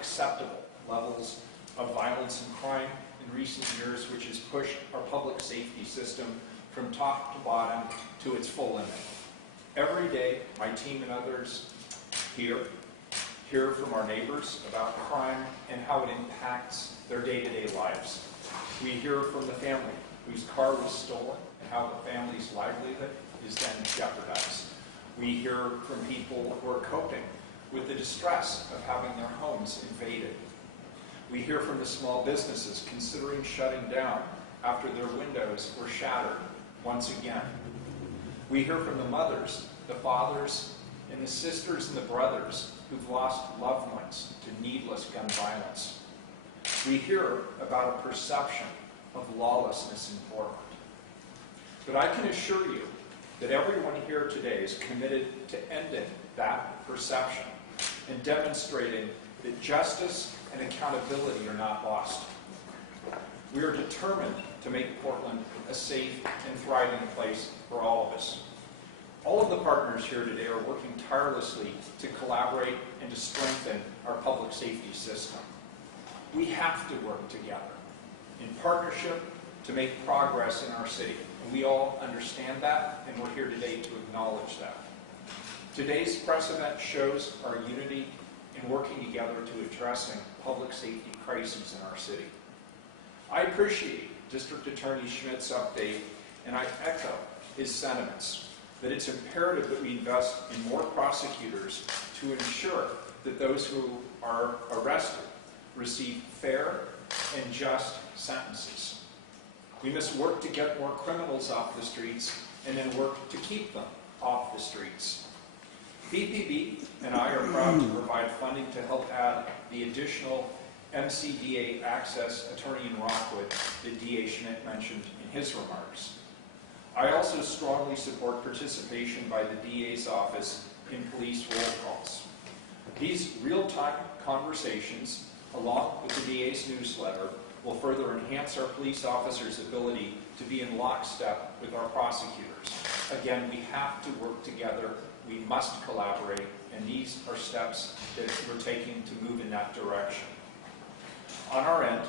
unacceptable levels of violence and crime in recent years, which has pushed our public safety system from top to bottom to its full limit. Every day, my team and others hear from our neighbors about crime and how it impacts their day-to-day lives. We hear from the family whose car was stolen and how the family's livelihood is then jeopardized. We hear from people who are coping with the distress of having their homes invaded. We hear from the small businesses considering shutting down after their windows were shattered once again. We hear from the mothers, the fathers, and the sisters and the brothers who've lost loved ones to needless gun violence. We hear about a perception of lawlessness in Portland. But I can assure you that everyone here today is committed to ending that perception and demonstrating that justice and accountability are not lost. We are determined to make Portland a safe and thriving place for all of us. All of the partners here today are working tirelessly to collaborate and to strengthen our public safety system. We have to work together in partnership to make progress in our city. And we all understand that, and we're here today to acknowledge that. Today's press event shows our unity in working together to addressing public safety crises in our city. I appreciate District Attorney Schmidt's update, and I echo his sentiments that it's imperative that we invest in more prosecutors to ensure that those who are arrested receive fair and just sentences. We must work to get more criminals off the streets and then work to keep them off the streets. BPB and I are proud to provide funding to help add the additional MCDA access attorney in Rockwood that DA Schmidt mentioned in his remarks. I also strongly support participation by the DA's office in police roll calls. These real-time conversations, along with the DA's newsletter, will further enhance our police officers' ability to be in lockstep with our prosecutors. Again, we have to work together, we must collaborate, and these are steps that we're taking to move in that direction. On our end,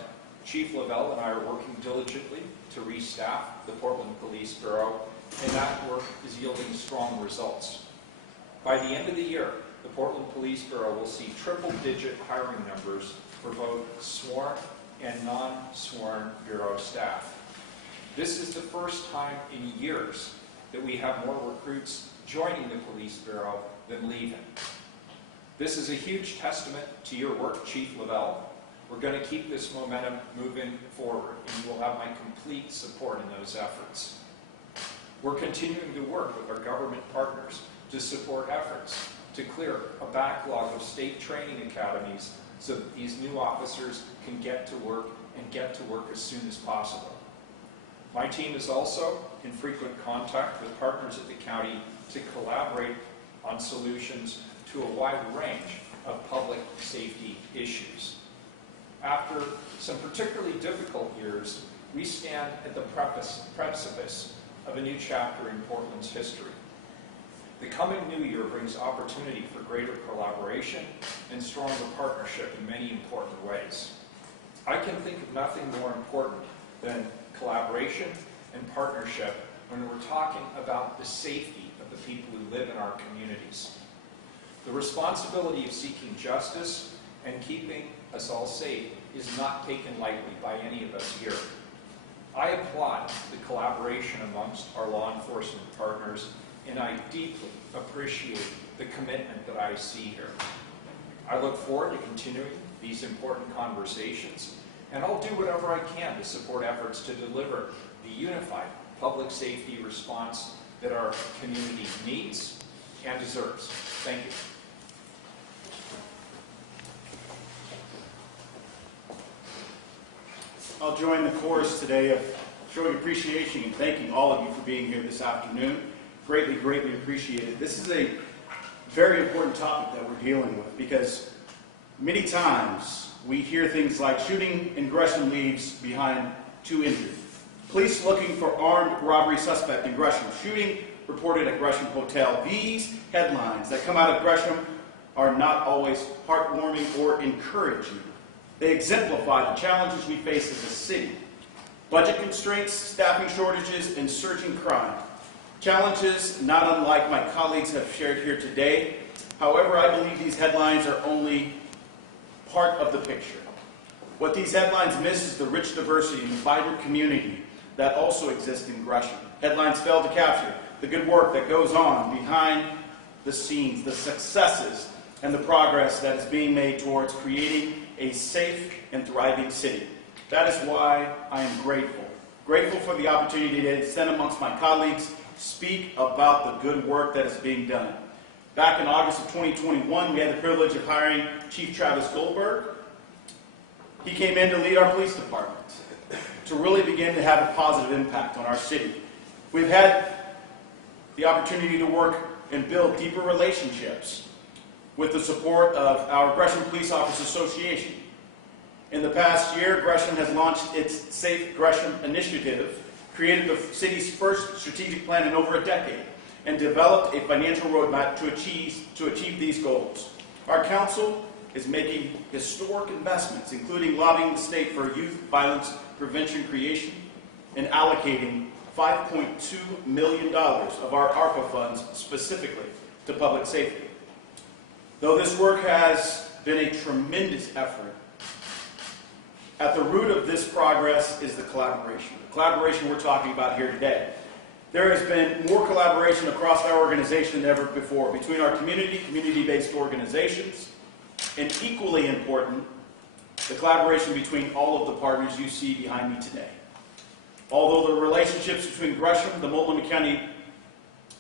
Chief Lavelle and I are working diligently to restaff the Portland Police Bureau, and that work is yielding strong results. By the end of the year, the Portland Police Bureau will see triple-digit hiring numbers for both sworn and non-sworn Bureau staff. This is the first time in years that we have more recruits joining the Police Bureau than leaving. This is a huge testament to your work, Chief Lavelle. We're going to keep this momentum moving forward, and you will have my complete support in those efforts. We're continuing to work with our government partners to support efforts to clear a backlog of state training academies so that these new officers can get to work and get to work as soon as possible. My team is also in frequent contact with partners at the county to collaborate on solutions to a wide range of public safety issues. After some particularly difficult years, we stand at the precipice of a new chapter in Portland's history. The coming new year brings opportunity for greater collaboration and stronger partnership in many important ways. I can think of nothing more important than collaboration and partnership when we're talking about the safety of the people who live in our communities. The responsibility of seeking justice and keeping us all safe is not taken lightly by any of us here. I applaud the collaboration amongst our law enforcement partners, and I deeply appreciate the commitment that I see here. I look forward to continuing these important conversations, and I'll do whatever I can to support efforts to deliver the unified public safety response that our community needs and deserves. Thank you. I'll join the chorus today of showing appreciation and thanking all of you for being here this afternoon. Greatly, greatly appreciated. This is a very important topic that we're dealing with because many times we hear things like shooting in Gresham leaves behind 2 injured. Police looking for armed robbery suspect in Gresham. Shooting reported at Gresham Hotel. These headlines that come out of Gresham are not always heartwarming or encouraging. They exemplify the challenges we face as a city. Budget constraints, staffing shortages, and surging crime. Challenges not unlike my colleagues have shared here today. However, I believe these headlines are only part of the picture. What these headlines miss is the rich diversity and vibrant community that also exists in Gresham. Headlines fail to capture the good work that goes on behind the scenes, the successes, and the progress that is being made towards creating a safe and thriving city. That is why I am grateful. Grateful for the opportunity to stand amongst my colleagues, speak about the good work that is being done. Back in August of 2021, we had the privilege of hiring Chief Travis Goldberg. He came in to lead our police department, to really begin to have a positive impact on our city. We've had the opportunity to work and build deeper relationships with the support of our Gresham Police Officers Association. In the past year, Gresham has launched its Safe Gresham initiative, created the city's first strategic plan in over a decade, and developed a financial roadmap to achieve these goals. Our council is making historic investments, including lobbying the state for youth violence prevention creation and allocating $5.2 million of our ARPA funds specifically to public safety. Though this work has been a tremendous effort, at the root of this progress is the collaboration. The collaboration we're talking about here today. There has been more collaboration across our organization than ever before between our community-based organizations, and equally important, the collaboration between all of the partners you see behind me today. Although the relationships between Gresham, the Multnomah County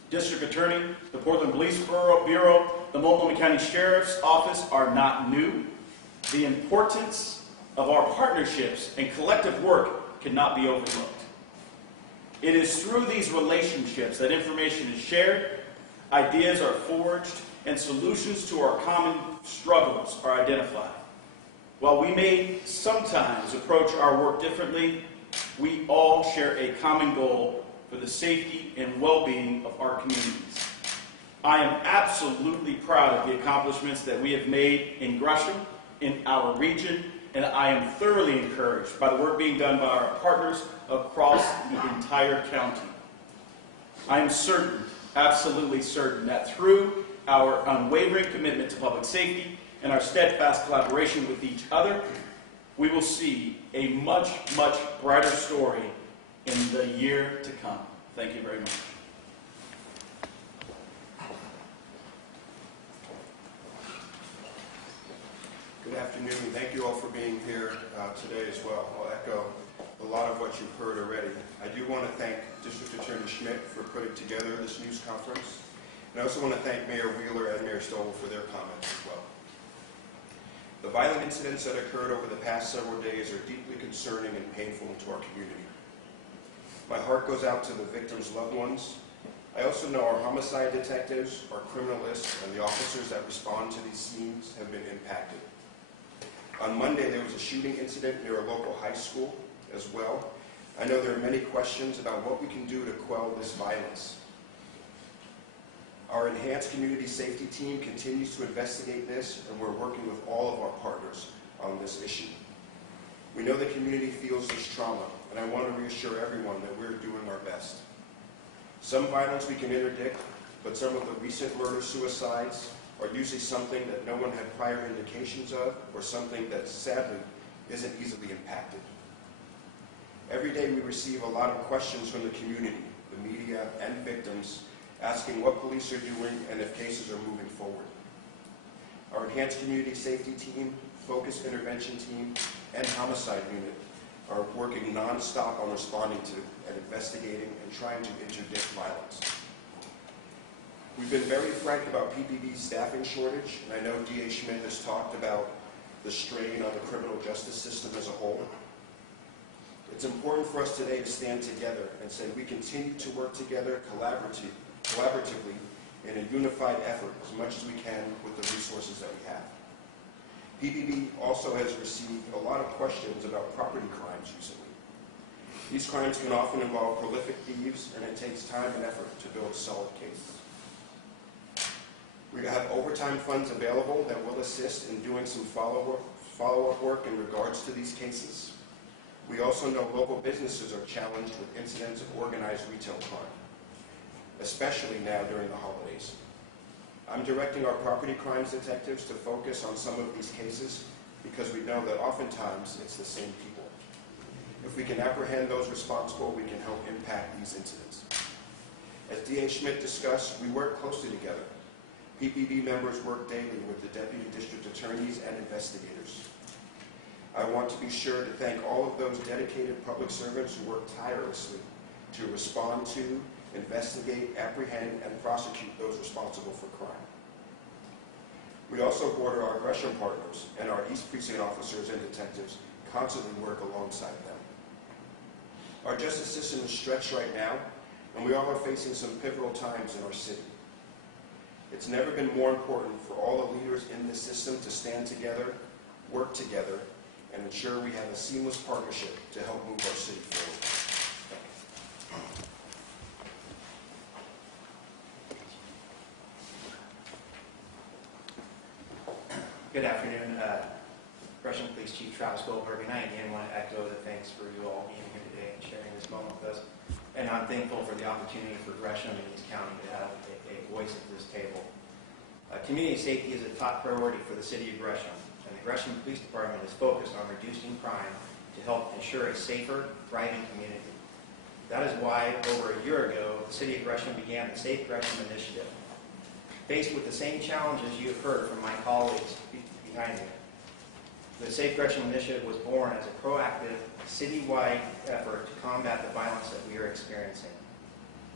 District Attorney, the Portland Police Bureau, the Multnomah County Sheriff's Office are not new, the importance of our partnerships and collective work cannot be overlooked. It is through these relationships that information is shared, ideas are forged, and solutions to our common struggles are identified. While we may sometimes approach our work differently, we all share a common goal for the safety and well-being of our communities. I am absolutely proud of the accomplishments that we have made in Gresham, in our region, and I am thoroughly encouraged by the work being done by our partners across the entire county. I am certain, absolutely certain, that through our unwavering commitment to public safety and our steadfast collaboration with each other, we will see a much, much brighter story in the year to come. Thank you very much. Good afternoon. Thank you all for being here today as well. I'll echo a lot of what you've heard already. I do want to thank District Attorney Schmidt for putting together this news conference. And I also want to thank Mayor Wheeler and Mayor Stovall for their comments as well. The violent incidents that occurred over the past several days are deeply concerning and painful to our community. My heart goes out to the victims' loved ones. I also know our homicide detectives, our criminalists, and the officers that respond to these scenes have been impacted. On Monday, there was a shooting incident near a local high school as well. I know there are many questions about what we can do to quell this violence. Our enhanced community safety team continues to investigate this, and we're working with all of our partners on this issue. We know the community feels this trauma, and I want to reassure everyone that we're doing our best. Some violence we can interdict, but some of the recent murder-suicides are usually something that no one had prior indications of, or something that sadly isn't easily impacted. Every day we receive a lot of questions from the community, the media, and victims, asking what police are doing and if cases are moving forward. Our enhanced community safety team, focused intervention team, and homicide unit are working non-stop on responding to and investigating and trying to interdict violence. We've been very frank about PPB's staffing shortage, and I know DA Schmidt has talked about the strain on the criminal justice system as a whole. It's important for us today to stand together and say we continue to work together collaboratively in a unified effort as much as we can with the resources that we have. PPB also has received a lot of questions about property crimes recently. These crimes can often involve prolific thieves, and it takes time and effort to build solid cases. We have overtime funds available that will assist in doing some follow-up work in regards to these cases. We also know local businesses are challenged with incidents of organized retail crime, especially now during the holidays. I'm directing our property crimes detectives to focus on some of these cases because we know that oftentimes it's the same people. If we can apprehend those responsible, we can help impact these incidents. As DA Schmidt discussed, we work closely together. PPD members work daily with the deputy district attorneys and investigators. I want to be sure to thank all of those dedicated public servants who work tirelessly to respond to, investigate, apprehend, and prosecute those responsible for crime. We also border our Gresham partners, and our East Precinct officers and detectives constantly work alongside them. Our justice system is stretched right now, and we all are facing some pivotal times in our city. It's never been more important for all the leaders in this system to stand together, work together, and ensure we have a seamless partnership to help move our city forward. Good afternoon, Gresham Police Chief Travis Goldberg, and I again want to echo the thanks for you all being here today and sharing this moment with us. And I'm thankful for the opportunity for Gresham and East County to have a voice at this table. Community safety is a top priority for the city of Gresham, and the Gresham Police Department is focused on reducing crime to help ensure a safer, thriving community. That is why, over a year ago, the city of Gresham began the Safe Gresham Initiative. Faced with the same challenges you have heard from my colleagues behind me, the Safe Gresham Initiative was born as a proactive, citywide effort to combat the violence that we are experiencing.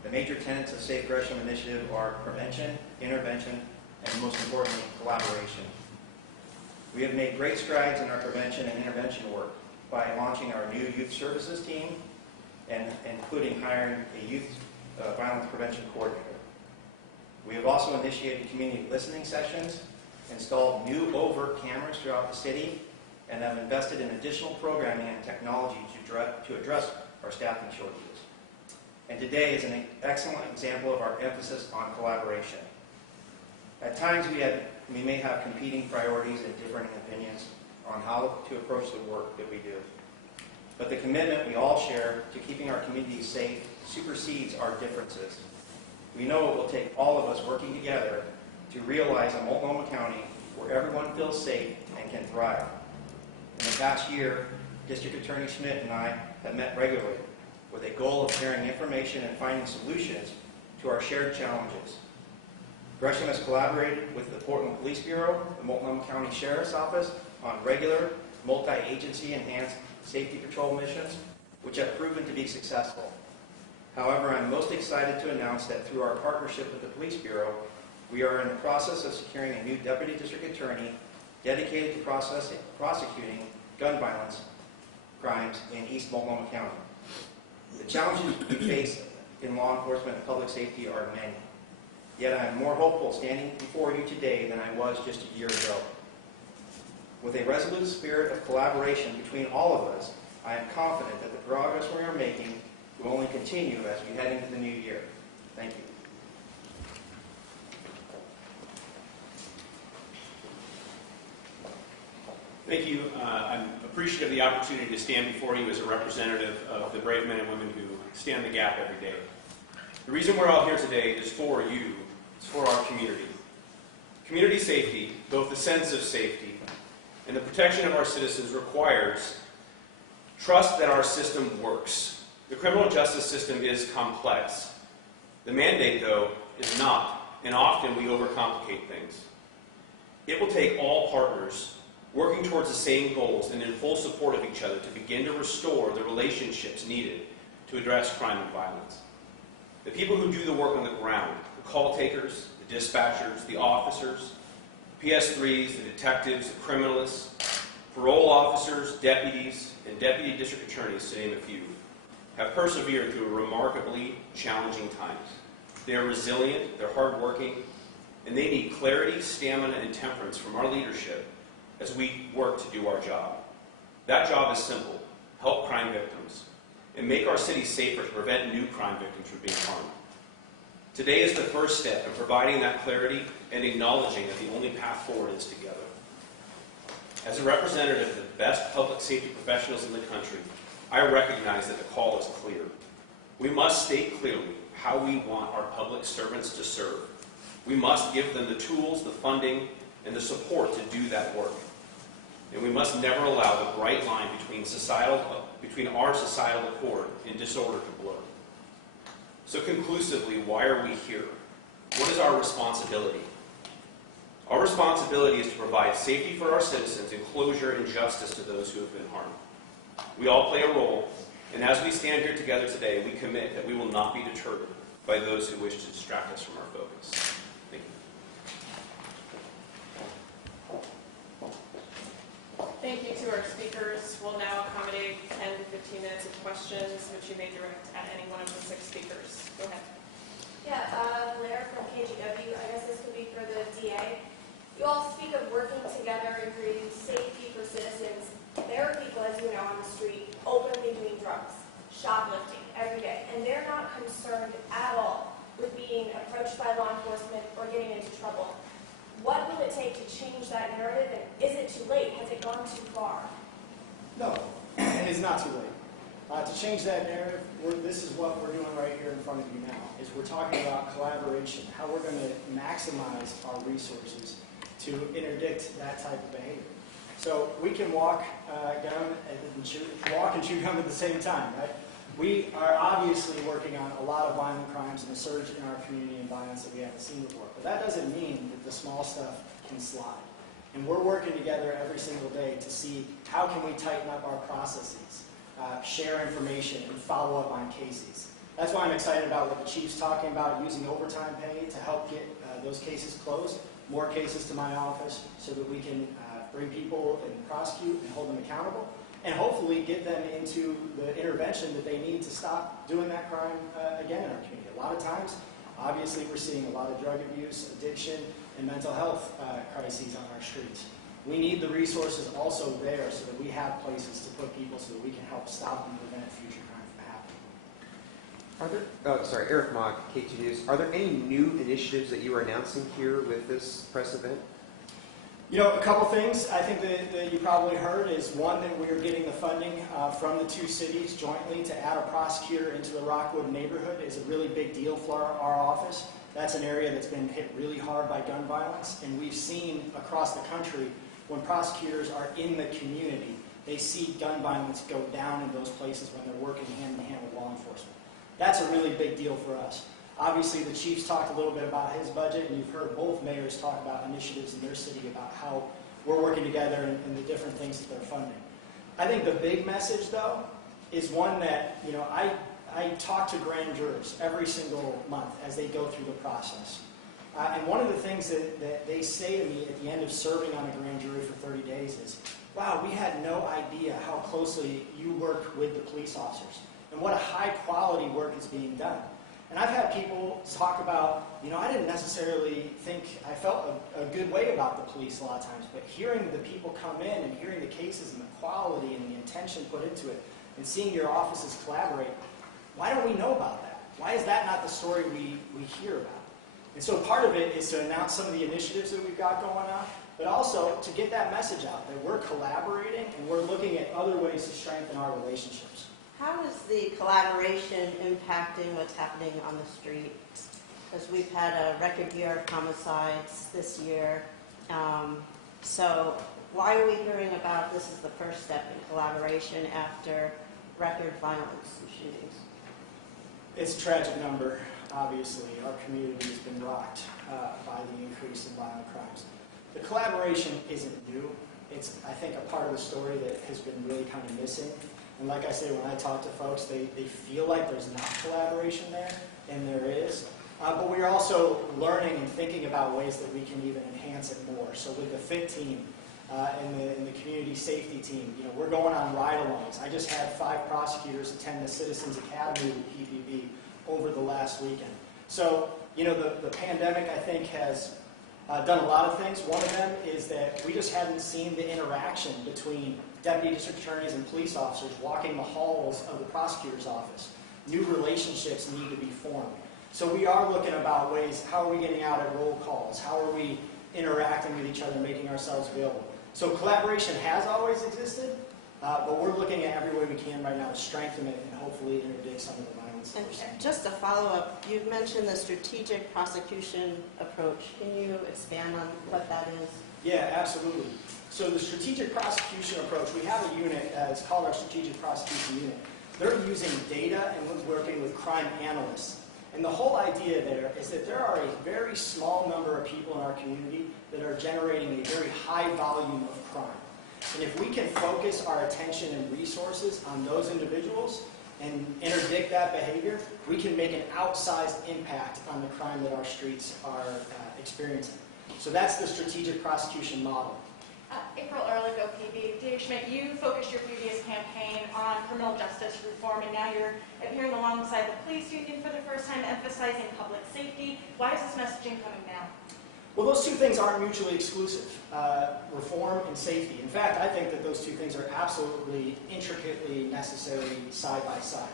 The major tenets of Safe Gresham Initiative are prevention, intervention, and most importantly, collaboration. We have made great strides in our prevention and intervention work by launching our new youth services team and including hiring a youth violence prevention coordinator. We have also initiated community listening sessions, installed new overt cameras throughout the city, and have invested in additional programming and technology to address our staffing shortages. And today is an excellent example of our emphasis on collaboration. At times we may have competing priorities and differing opinions on how to approach the work that we do. But the commitment we all share to keeping our communities safe supersedes our differences. We know it will take all of us working together to realize a Multnomah County where everyone feels safe and can thrive. In the past year, District Attorney Schmidt and I have met regularly with a goal of sharing information and finding solutions to our shared challenges. Gresham has collaborated with the Portland Police Bureau, the Multnomah County Sheriff's Office on regular multi-agency enhanced safety patrol missions, which have proven to be successful. However, I'm most excited to announce that through our partnership with the Police Bureau, we are in the process of securing a new Deputy District Attorney dedicated to prosecuting gun violence crimes in East Multnomah County. The challenges we face in law enforcement and public safety are many. Yet I am more hopeful standing before you today than I was just a year ago. With a resolute spirit of collaboration between all of us, I am confident that the progress we are making will only continue as we head into the new year. Thank you. Thank you. I'm appreciative of the opportunity to stand before you as a representative of the brave men and women who stand the gap every day. The reason we're all here today is for you. It's for our community. Community safety, both the sense of safety and the protection of our citizens, requires trust that our system works. The criminal justice system is complex. The mandate, though, is not, and often we overcomplicate things. It will take all partners working towards the same goals and in full support of each other to begin to restore the relationships needed to address crime and violence. The people who do the work on the ground, the call takers, the dispatchers, the officers, PS3s, the detectives, the criminalists, parole officers, deputies, and deputy district attorneys, to name a few, have persevered through remarkably challenging times. They are resilient, they're hardworking, and they need clarity, stamina, and temperance from our leadership as we work to do our job. That job is simple: help crime victims and make our city safer to prevent new crime victims from being harmed. Today is the first step in providing that clarity and acknowledging that the only path forward is together. As a representative of the best public safety professionals in the country, I recognize that the call is clear. We must state clearly how we want our public servants to serve. We must give them the tools, the funding, and the support to do that work. And we must never allow the bright line between our societal accord and disorder to blur. So conclusively, why are we here? What is our responsibility? Our responsibility is to provide safety for our citizens and closure and justice to those who have been harmed. We all play a role, and as we stand here together today, we commit that we will not be deterred by those who wish to distract us from our focus. Thank you. Thank you to our speakers. We'll now accommodate 10 to 15 minutes of questions, which you may direct at any one of the 6 speakers. Go ahead. Yeah, Blair from KGW. I guess this could be for the DA. You all speak of working together and creating safety for citizens. There are people, as you know, on the street openly doing drugs, shoplifting every day, and they're not concerned at all with being approached by law enforcement or getting into trouble. What will it take to change that narrative, and is it too late? Has it gone too far? No, it is not too late. To change that narrative, this is what we're doing right here in front of you now, is we're talking about collaboration, how we're going to maximize our resources to interdict that type of behavior. So we can walk and chew gum at the same time, right? We are obviously working on a lot of violent crimes and a surge in our community and violence that we haven't seen before. But that doesn't mean that the small stuff can slide. And we're working together every single day to see how can we tighten up our processes, share information, and follow up on cases. That's why I'm excited about what the Chief's talking about, using overtime pay to help get those cases closed, more cases to my office so that we can bring people and prosecute and hold them accountable, and hopefully get them into the intervention that they need to stop doing that crime again in our community. A lot of times, obviously, we're seeing a lot of drug abuse, addiction, and mental health crises on our streets. We need the resources also there so that we have places to put people so that we can help stop and prevent future crime from happening. Eric Mogg, KT News. Are there any new initiatives that you are announcing here with this press event? You know, a couple things I think that you probably heard is, one, that we're getting the funding from the 2 cities jointly to add a prosecutor into the Rockwood neighborhood is a really big deal for our office. That's an area that's been hit really hard by gun violence, and we've seen across the country when prosecutors are in the community, they see gun violence go down in those places when they're working hand in hand with law enforcement. That's a really big deal for us. Obviously, the Chief's talked a little bit about his budget, and you've heard both mayors talk about initiatives in their city about how we're working together and the different things that they're funding. I think the big message, though, is one that, you know, I talk to grand jurors every single month as they go through the process. And one of the things that they say to me at the end of serving on a grand jury for 30 days is, wow, we had no idea how closely you work with the police officers and what a high quality work is being done. And I've had people talk about, you know, I didn't necessarily think, I felt a good way about the police a lot of times, but hearing the people come in and hearing the cases and the quality and the intention put into it and seeing your offices collaborate, why don't we know about that? Why is that not the story we hear about? And so part of it is to announce some of the initiatives that we've got going on, but also to get that message out that we're collaborating and we're looking at other ways to strengthen our relationships. How is the collaboration impacting what's happening on the street? Because we've had a record year of homicides this year. So why are we hearing about this as the first step in collaboration after record violence and shootings? It's a tragic number, obviously. Our community has been rocked by the increase in violent crimes. The collaboration isn't new. It's, I think, a part of the story that has been really kind of missing. And like I say, when I talk to folks, they feel like there's not collaboration there, and there is. But we're also learning and thinking about ways that we can even enhance it more. So with the FIT team and the community safety team, you know, we're going on ride-alongs. I just had 5 prosecutors attend the Citizens Academy with PBB over the last weekend. So, you know, the pandemic, I think, has done a lot of things. One of them is that we just hadn't seen the interaction between deputy district attorneys and police officers walking the halls of the prosecutor's office. New relationships need to be formed. So we are looking about ways, how are we getting out at roll calls? How are we interacting with each other, making ourselves available? So collaboration has always existed, but we're looking at every way we can right now to strengthen it and hopefully interdict some of the violence that we're seeing. And just a follow-up, you've mentioned the strategic prosecution approach. Can you expand on what that is? Yeah, absolutely. So the strategic prosecution approach, we have a unit, it's called our strategic prosecution unit. They're using data and we're working with crime analysts. And the whole idea there is that there are a very small number of people in our community that are generating a very high volume of crime. And if we can focus our attention and resources on those individuals and interdict that behavior, we can make an outsized impact on the crime that our streets are experiencing. So that's the strategic prosecution model. April Ehrlich, OPB. Dave Schmidt, you focused your previous campaign on criminal justice reform, and now you're appearing alongside the police union for the first time, emphasizing public safety. Why is this messaging coming now? Well, those two things aren't mutually exclusive, reform and safety. In fact, I think that those two things are absolutely intricately necessary side by side.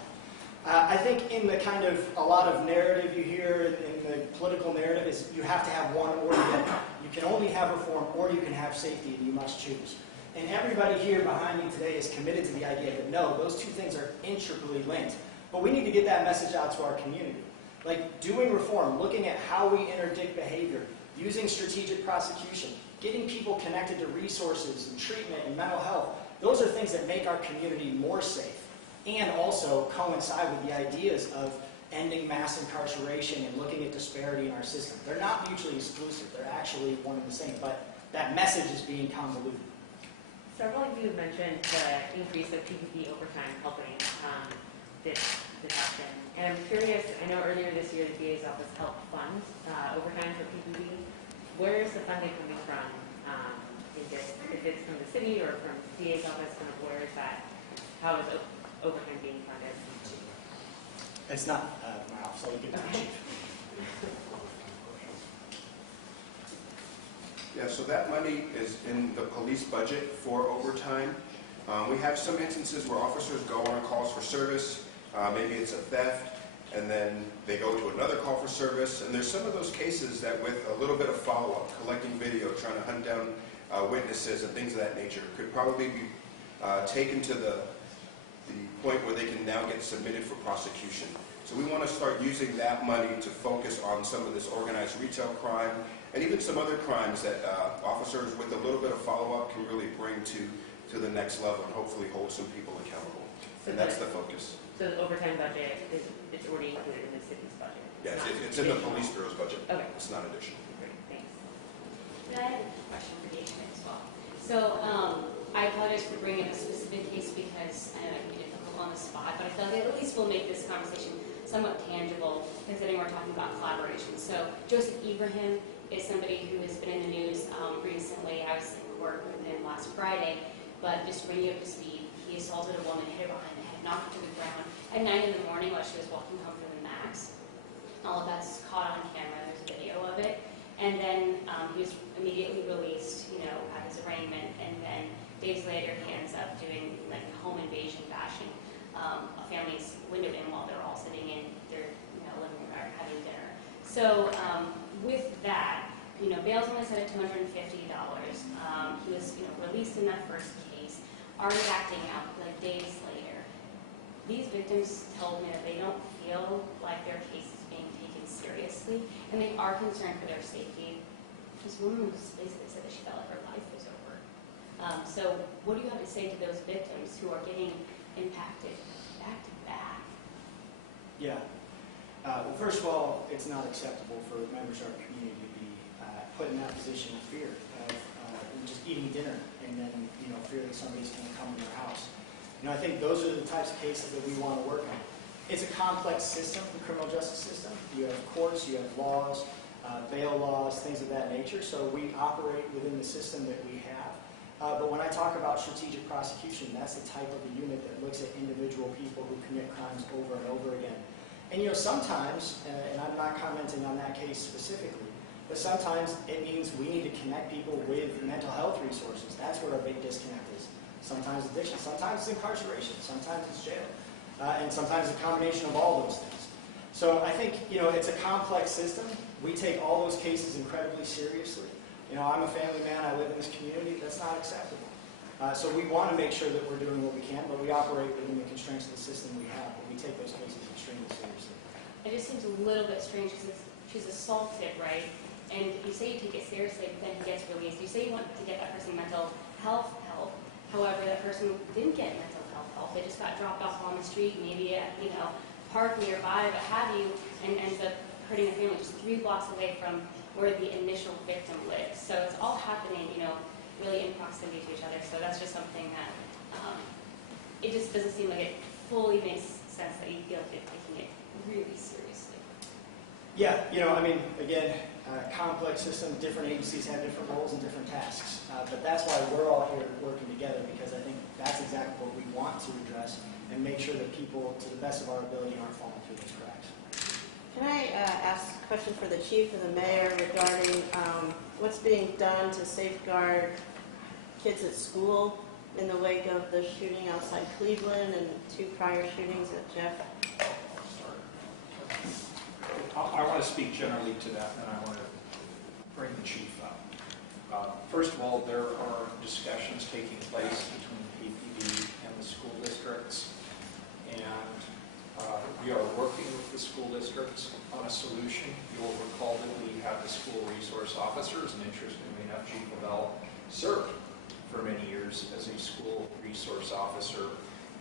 I think in the kind of a lot of narrative you hear in the political narrative is you have to have one or the other. You can only have reform or you can have safety, and you must choose. And everybody here behind me today is committed to the idea that no, those two things are intricately linked. But we need to get that message out to our community. Like doing reform, looking at how we interdict behavior, using strategic prosecution, getting people connected to resources and treatment and mental health. Those are things that make our community more safe and also coincide with the ideas of ending mass incarceration and looking at disparity in our system. They're not mutually exclusive. They're actually one and the same, but that message is being convoluted. Several of you have mentioned the increase of PPP overtime helping this action. And I'm curious, I know earlier this year the DA's office helped fund overtime for PPP. Where is the funding coming from? If it's from the city or from the DA's office, kind of where is that? How is overtime being funded? It's not my office, I'll give it to the chief. Yeah, so that money is in the police budget for overtime. We have some instances where officers go on calls for service. Maybe it's a theft, and then they go to another call for service. And there's some of those cases that with a little bit of follow-up, collecting video, trying to hunt down witnesses and things of that nature, could probably be taken to the point where they can now get submitted for prosecution. So we want to start using that money to focus on some of this organized retail crime and even some other crimes that officers with a little bit of follow-up can really bring to the next level and hopefully hold some people accountable. And that's the focus. So the overtime budget is already included in the city's budget? Yes, it's in the police bureau's budget. Okay. It's not additional. Great, thanks. I have a question for Dave as well. So I apologize for bringing up a specific case because I know it can be difficult on the spot, but I feel like at least we'll make this conversation somewhat tangible, considering we're talking about collaboration. So Joseph Ibrahim is somebody who has been in the news recently. I was in court with him last Friday, but just to bring you up to speed, he assaulted a woman, hit her behind the head, knocked her to the ground at 9 in the morning while she was walking home from the Max. All of that's caught on camera. There's video of it. And then he was immediately released, at his arraignment. And then days later, he ends up doing like home invasion, bashing a family's window in while they're all sitting in their living room or having dinner. So with that, bail's only set at $250. He was released in that first case, already acting out like days later. These victims told me that they don't feel like their case is being taken seriously, and they are concerned for their safety. This woman was basically said that she felt like her life was over. So what do you have to say to those victims who are getting impacted back to back? Yeah. Well, first of all, it's not acceptable for members of our community to be put in that position of fear of just eating dinner and then fear that somebody's going to come to your house. I think those are the types of cases that we want to work on. It's a complex system, the criminal justice system. You have courts, you have laws, bail laws, things of that nature. So we operate within the system that we have. But when I talk about strategic prosecution, that's the type of a unit that looks at individual people who commit crimes over and over again. And sometimes, and I'm not commenting on that case specifically, but sometimes it means we need to connect people with mental health resources. That's where our big disconnect is. Sometimes addiction, sometimes it's incarceration, sometimes it's jail, and sometimes a combination of all those things. So I think, it's a complex system. We take all those cases incredibly seriously. I'm a family man, I live in this community, that's not acceptable. So we want to make sure that we're doing what we can, but we operate within the constraints of the system we have, but we take those cases extremely seriously. It just seems a little bit strange because she's assaulted, right? And you say you take it seriously, but then he gets released. You say you want to get that person mental health help. However, that person didn't get mental health help. They just got dropped off on the street, maybe at, park nearby, what have you, and ends up hurting a family just 3 blocks away from where the initial victim lives. So it's all happening, really in proximity to each other. So that's just something that it just doesn't seem like it fully makes sense that you feel like you're taking it really seriously. Yeah, again, complex system, different agencies have different roles and different tasks. But that's why we're all here working together, because I think that's exactly what we want to address and make sure that people, to the best of our ability, aren't falling through those cracks. Can I ask a question for the chief and the mayor regarding what's being done to safeguard kids at school in the wake of the shooting outside Cleveland and 2 prior shootings at Jeff? I want to speak generally to that, and I want to bring the chief up. First of all, there are discussions taking place between PPD and the school districts, and we are working with the school districts on a solution. You'll recall that we have the school resource officers, and interestingly enough, Chief Lavelle served for many years as a school resource officer.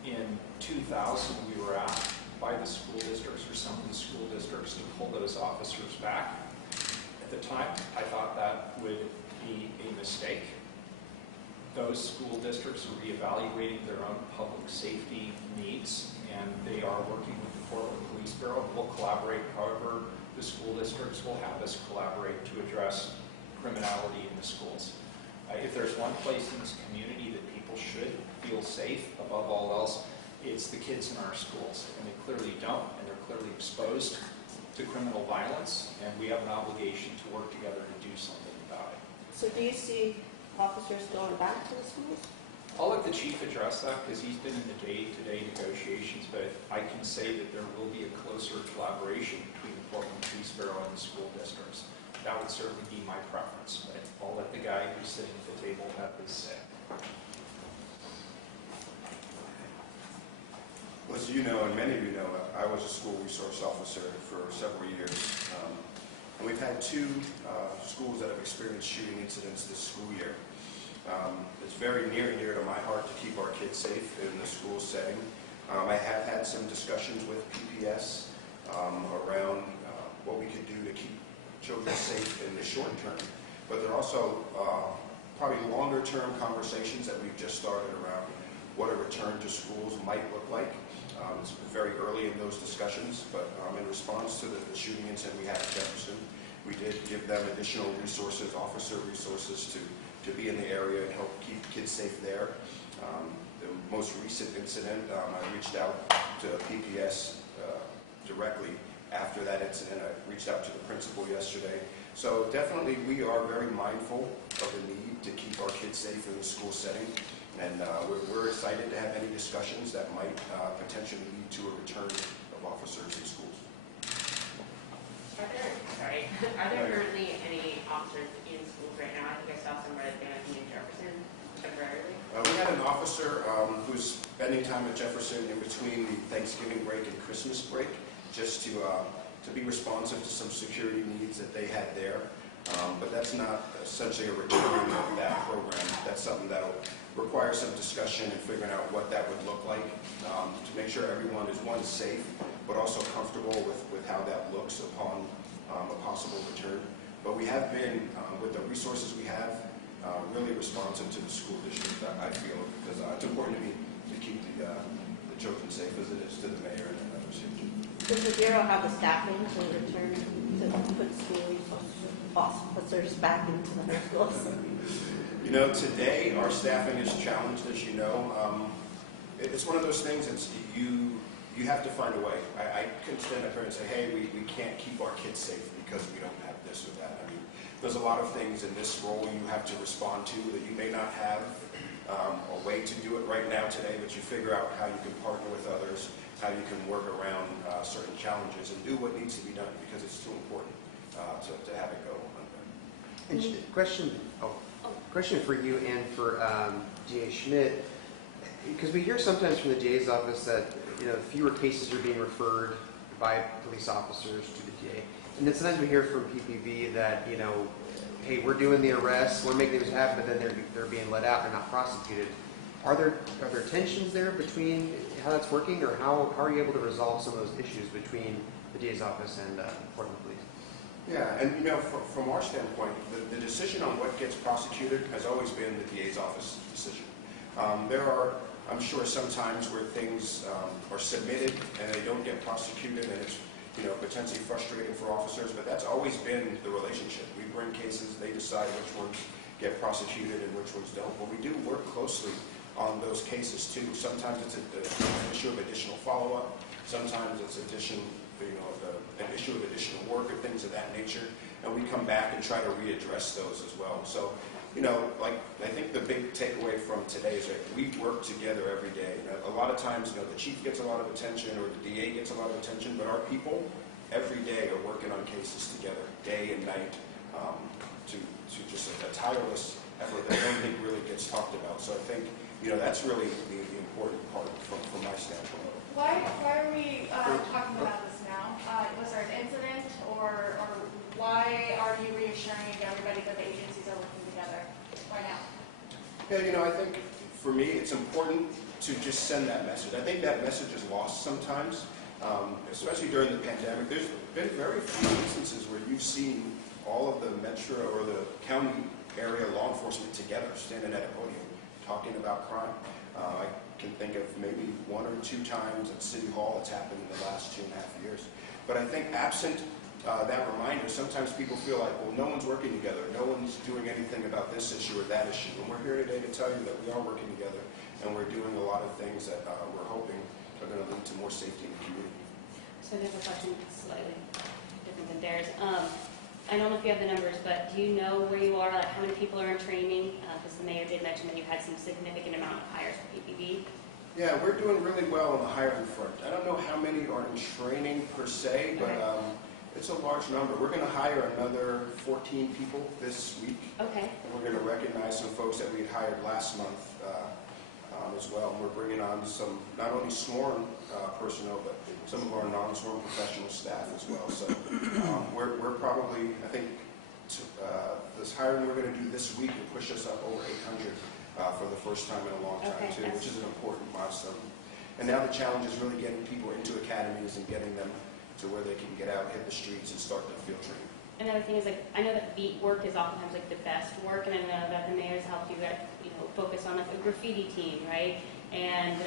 In 2000, we were asked by the school districts, or some of the school districts, to pull those officers back. At the time, I thought that would be a mistake. Those school districts are reevaluating their own public safety needs, and they are working with the Portland Police Bureau. We'll collaborate however the school districts will have us collaborate to address criminality in the schools. If there's one place in this community that people should feel safe above all else, it's the kids in our schools, and they clearly don't, and they're clearly exposed to criminal violence, and we have an obligation to work together to do something about it. So do you see officers going back to the schools? I'll let the chief address that because he's been in the day-to-day negotiations, but I can say that there will be a closer collaboration between the Portland Police Bureau and the school districts. That would certainly be my preference, but I'll let the guy who's sitting at the table have his say. Well, as you know, and many of you know, I was a school resource officer for several years. And we've had 2 schools that have experienced shooting incidents this school year. It's very near and dear to my heart to keep our kids safe in the school setting. I have had some discussions with PPS around what we could do to keep children safe in the short term. But there are also probably longer term conversations that we've just started around what a return to schools might look like. It's very early in those discussions, but in response to the shooting incident we had at Jefferson, we did give them additional resources, officer resources to be in the area and help keep kids safe there. The most recent incident, I reached out to PPS directly after that incident. I reached out to the principal yesterday. So definitely we are very mindful of the need to keep our kids safe in the school setting. And we're excited to have any discussions that might potentially lead to a return of officers in schools. Are there currently any officers in schools right now? I think I saw somewhere that they're going to be in Jefferson temporarily. We had an officer who's spending time at Jefferson in between the Thanksgiving break and Christmas break, just to be responsive to some security needs that they had there. But that's not essentially a return of that program. That's something that'll require some discussion and figuring out what that would look like to make sure everyone is, one, safe, but also comfortable with how that looks upon a possible return. But we have been, with the resources we have, really responsive to the school district, I feel, because it's important to me to keep the children safe as it is to the mayor and others here. Does the Bureau have the staffing to return to put school officers back into the high schools? You know, today our staffing is challenged, as you know. It's one of those things that's you have to find a way. I couldn't stand up here and say, hey, we can't keep our kids safe because we don't have this or that. I mean, there's a lot of things in this role you have to respond to that you may not have a way to do it right now today, but you figure out how you can partner with others, how you can work around certain challenges and do what needs to be done because it's too important to have it go on. And question for you and for DA Schmidt, because we hear sometimes from the DA's office that fewer cases are being referred by police officers to the DA, and then sometimes we hear from PPV that hey, we're doing the arrests, we're making this happen, but then they're being let out, they're not prosecuted. Are there tensions there between how that's working, or how are you able to resolve some of those issues between the DA's office and Portland Police? Yeah, and from our standpoint, the decision on what gets prosecuted has always been the DA's office decision. There are, I'm sure, some times where things are submitted and they don't get prosecuted, and it's potentially frustrating for officers, but that's always been the relationship. We bring cases, they decide which ones get prosecuted and which ones don't, but we do work closely on those cases too. Sometimes it's an issue of additional follow-up, sometimes it's an issue of additional work or things of that nature, and we come back and try to readdress those as well. So, I think the big takeaway from today is that we work together every day. A lot of times, the chief gets a lot of attention or the DA gets a lot of attention, but our people every day are working on cases together, day and night, to just a tireless effort that I don't think really gets talked about. So I think, that's really the important part from my standpoint. Why are we talking about this now? Was there an incident, or why are you reassuring everybody that the agencies are working together? Why now? Yeah, I think for me it's important to just send that message. I think that message is lost sometimes, especially during the pandemic. There's been very few instances where you've seen all of the metro or the county area law enforcement together, standing at a podium, talking about crime. I can think of maybe 1 or 2 times at City Hall it's happened in the last 2.5 years. But I think absent that reminder, sometimes people feel like, well, no one's working together, no one's doing anything about this issue or that issue. And we're here today to tell you that we are working together and we're doing a lot of things that we're hoping are going to lead to more safety in the community. So I have a question slightly different than theirs. I don't know if you have the numbers, but do you know where you are, like how many people are in training? Because the mayor did mention that you had some significant amount of hires for PPV. Yeah, we're doing really well on the hiring front. I don't know how many are in training per se, but it's a large number. We're going to hire another 14 people this week. Okay. And we're going to recognize some folks that we had hired last month as well. And we're bringing on some, not only sworn personnel, but some of our non-sworn professional staff as well. So we're probably, I think, this hiring we're going to do this week will push us up over 800 for the first time in a long time too, which is an important milestone. And now the challenge is really getting people into academies and getting them to where they can get out, hit the streets, and start their field training. Another thing is, I know that beat work is oftentimes the best work, and I know that the mayor's helped you focus on a graffiti team, right? And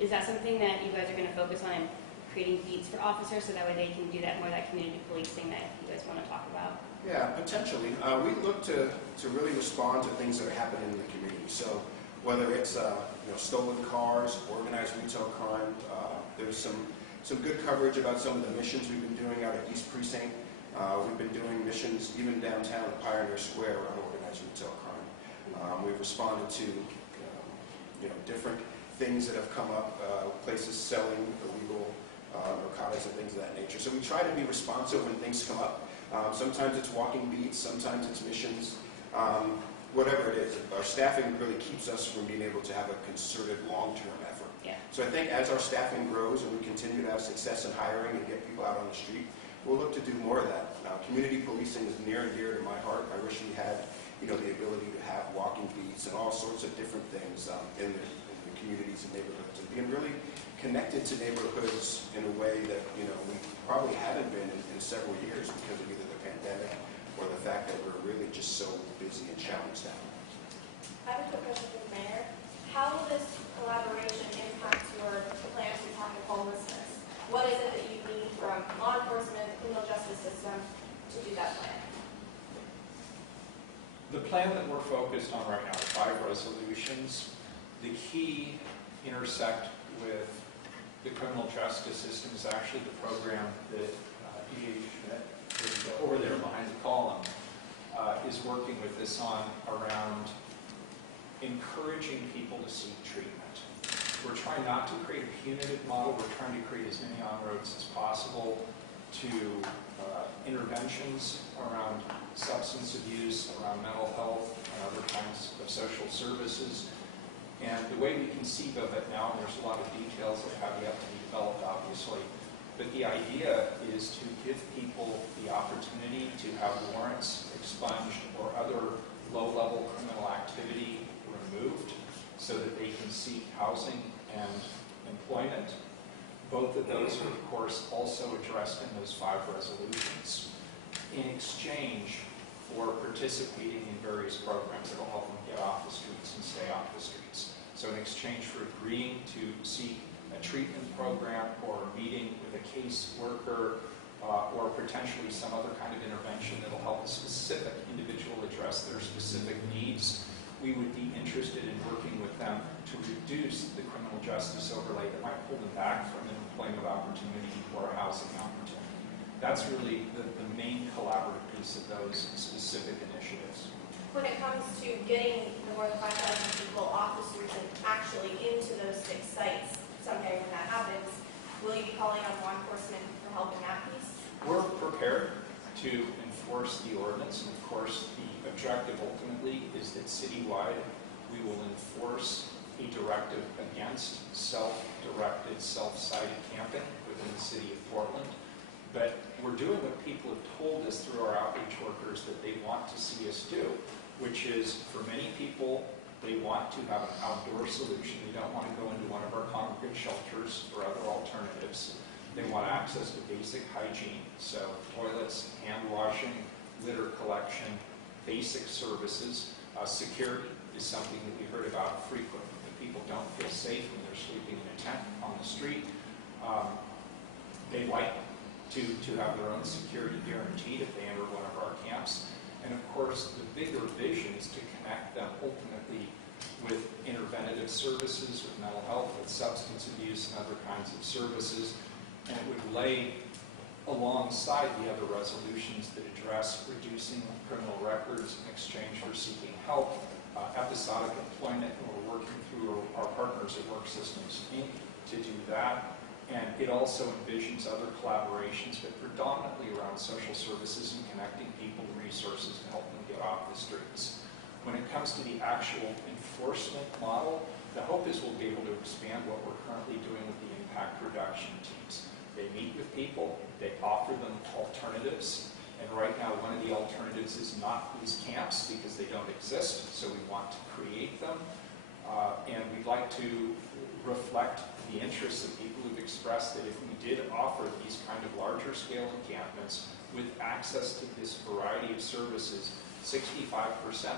is that something that you guys are going to focus on in creating beats for officers, so that way they can do that more of that community policing that you guys want to talk about? Yeah, potentially. We look to really respond to things that are happening in the community. So whether it's stolen cars, organized retail crime, there's some good coverage about some of the missions we've been doing out at East Precinct. We've been doing missions even downtown at Pioneer Square on organized retail crime. We've responded to different things that have come up, places selling illegal narcotics and things of that nature. So we try to be responsive when things come up. Sometimes it's walking beats, sometimes it's missions. Whatever it is, our staffing really keeps us from being able to have a concerted long-term effort. Yeah. So I think as our staffing grows and we continue to have success in hiring and get people out on the street, we'll look to do more of that. Community policing is near and dear to my heart. I wish we had, the ability to have walking beats and all sorts of different things in the communities and neighborhoods, and being really connected to neighborhoods in a way that we probably haven't been in several years because of either the pandemic or the fact that we're really just so busy and challenged now. I have a quick question for the mayor. How will this collaboration impact your plans to tackle homelessness? What is it that you need from law enforcement, the criminal justice system to do that plan? The plan that we're focused on right now, 5 resolutions, the key intersect with the criminal justice system is actually the program that DA Schmidt, over there behind the column, is working with us on around encouraging people to seek treatment. We're trying not to create a punitive model. We're trying to create as many on-roads as possible to interventions around substance abuse, around mental health, and other kinds of social services. And the way we conceive of it now, and there's a lot of details that have yet to be developed, obviously, but the idea is to give people the opportunity to have warrants expunged or other low-level criminal activity removed so that they can seek housing and employment. Both of those are, of course, also addressed in those 5 resolutions in exchange for participating in various programs that will help them get off the streets and stay off the streets. So in exchange for agreeing to seek a treatment program or a meeting with a caseworker or potentially some other kind of intervention that will help a specific individual address their specific needs, we would be interested in working with them to reduce the criminal justice overlay that might pull them back from an employment opportunity or a housing opportunity. That's really the main collaborative piece of those specific initiatives. When it comes to getting the more than 5,000 people off the streets and actually into those 6 sites someday when that happens, will you be calling on law enforcement for help in that piece? We're prepared to enforce the ordinance, and of course the objective ultimately is that citywide we will enforce a directive against self-directed, self-sided camping within the city of Portland. But we're doing what people have told us through our outreach workers that they want to see us do, which is for many people, they want to have an outdoor solution. They don't want to go into one of our congregate shelters or other alternatives. They want access to basic hygiene, so toilets, hand washing, litter collection, basic services. Security is something that we heard about frequently. That people don't feel safe when they're sleeping in a tent on the street. They like to have their own security guaranteed if they enter one of our camps. And of course, the bigger vision is to connect them ultimately with interventive services, with mental health, with substance abuse, and other kinds of services. And it would lay alongside the other resolutions that address reducing criminal records in exchange for seeking help, episodic employment, and we're working through our partners at Work Systems Inc. to do that. And it also envisions other collaborations, but predominantly around social services and connecting people to resources to help them get off the streets. When it comes to the actual enforcement model, the hope is we'll be able to expand what we're currently doing with the impact reduction teams. They meet with people, they offer them alternatives, and right now one of the alternatives is not these camps because they don't exist, so we want to create them. And we'd like to reflect the interests of people who've expressed that if we did offer these kind of larger scale encampments with access to this variety of services, 65%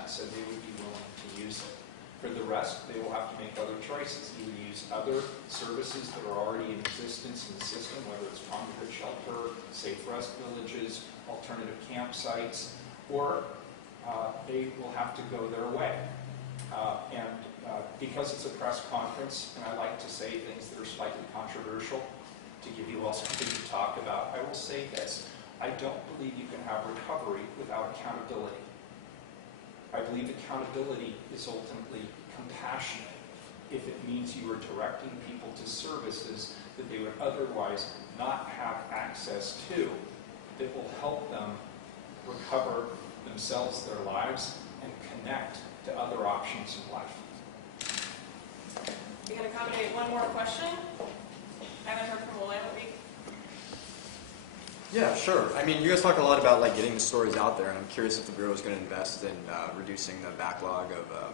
said they would be willing to use it. For the rest, they will have to make other choices. Either use other services that are already in existence in the system, whether it's congregate shelter, safe rest villages, alternative campsites, or they will have to go their way. Because it's a press conference, and I like to say things that are slightly controversial to give you all something to talk about, I will say this. I don't believe you can have recovery without accountability. I believe accountability is ultimately compassionate if it means you are directing people to services that they would otherwise not have access to that will help them recover themselves, their lives, and connect to other options in life. We can accommodate one more question. I haven't heard from William. Yeah, sure. I mean, you guys talk a lot about like getting the stories out there, and I'm curious if the Bureau is going to invest in reducing the backlog of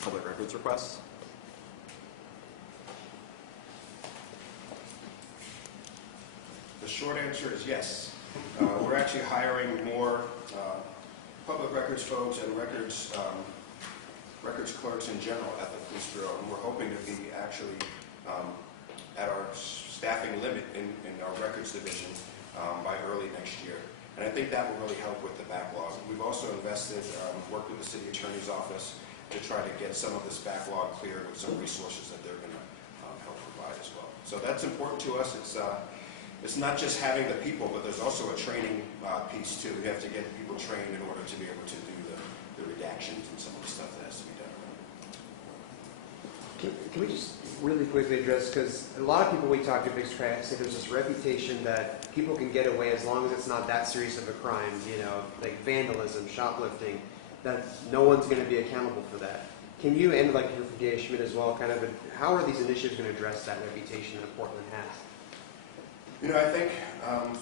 public records requests. The short answer is yes. We're actually hiring more public records folks and records clerks in general at the Police Bureau, and we're hoping to be actually at our staffing limit in our records division by early next year. And I think that will really help with the backlog. We've also invested, worked with the City Attorney's Office to try to get some of this backlog cleared with some resources that they're going to help provide as well. So that's important to us. It's not just having the people, but there's also a training piece too. We have to get people trained in order to be able to do the redactions and some of the stuff that has to be done. Can we just really quickly address, because a lot of people we talk to big say there's this reputation that people can get away as long as it's not that serious of a crime, like vandalism, shoplifting, that no one's going to be accountable for that. Can you, and like you're from DA Schmidt as well, kind of, how are these initiatives going to address that reputation that Portland has? I think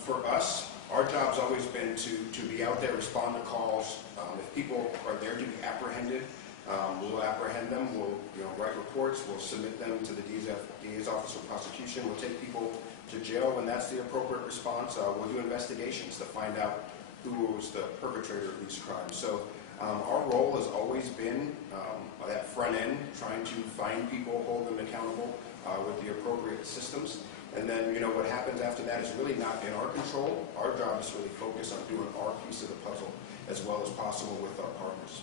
for us, our job's always been to be out there, respond to calls. If people are there to be apprehended, we'll apprehend them, we'll write reports, we'll submit them to the DA's Office of Prosecution, we'll take people to jail when that's the appropriate response. We'll do investigations to find out who was the perpetrator of these crimes. So our role has always been that front end, trying to find people, hold them accountable with the appropriate systems. And then, what happens after that is really not in our control. Our job is to really focus on doing our piece of the puzzle as well as possible with our partners.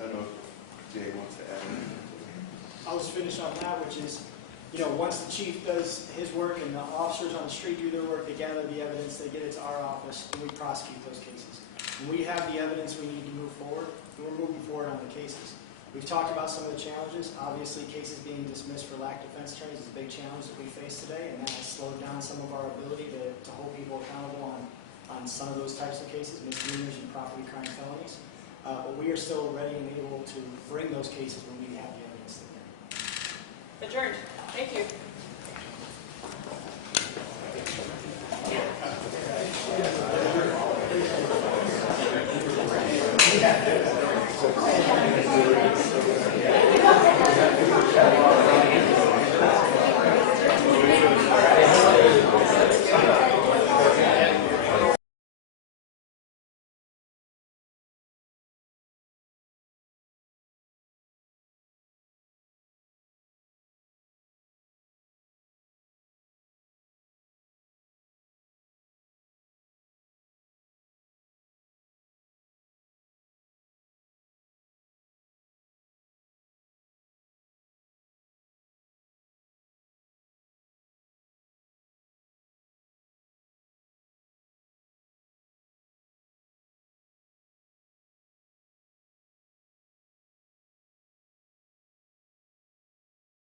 I don't know if DA wants to add anything. I'll just finish on that, which is, once the chief does his work and the officers on the street do their work, they gather the evidence, they get it to our office, and we prosecute those cases. When we have the evidence we need to move forward, and we're moving forward on the cases. We've talked about some of the challenges. Obviously, cases being dismissed for lack of defense attorneys is a big challenge that we face today, and that has slowed down some of our ability to hold people accountable on some of those types of cases, misdemeanors and property crime felonies. But we are still ready and able to bring those cases when we have the evidence there. Adjourned. Thank you.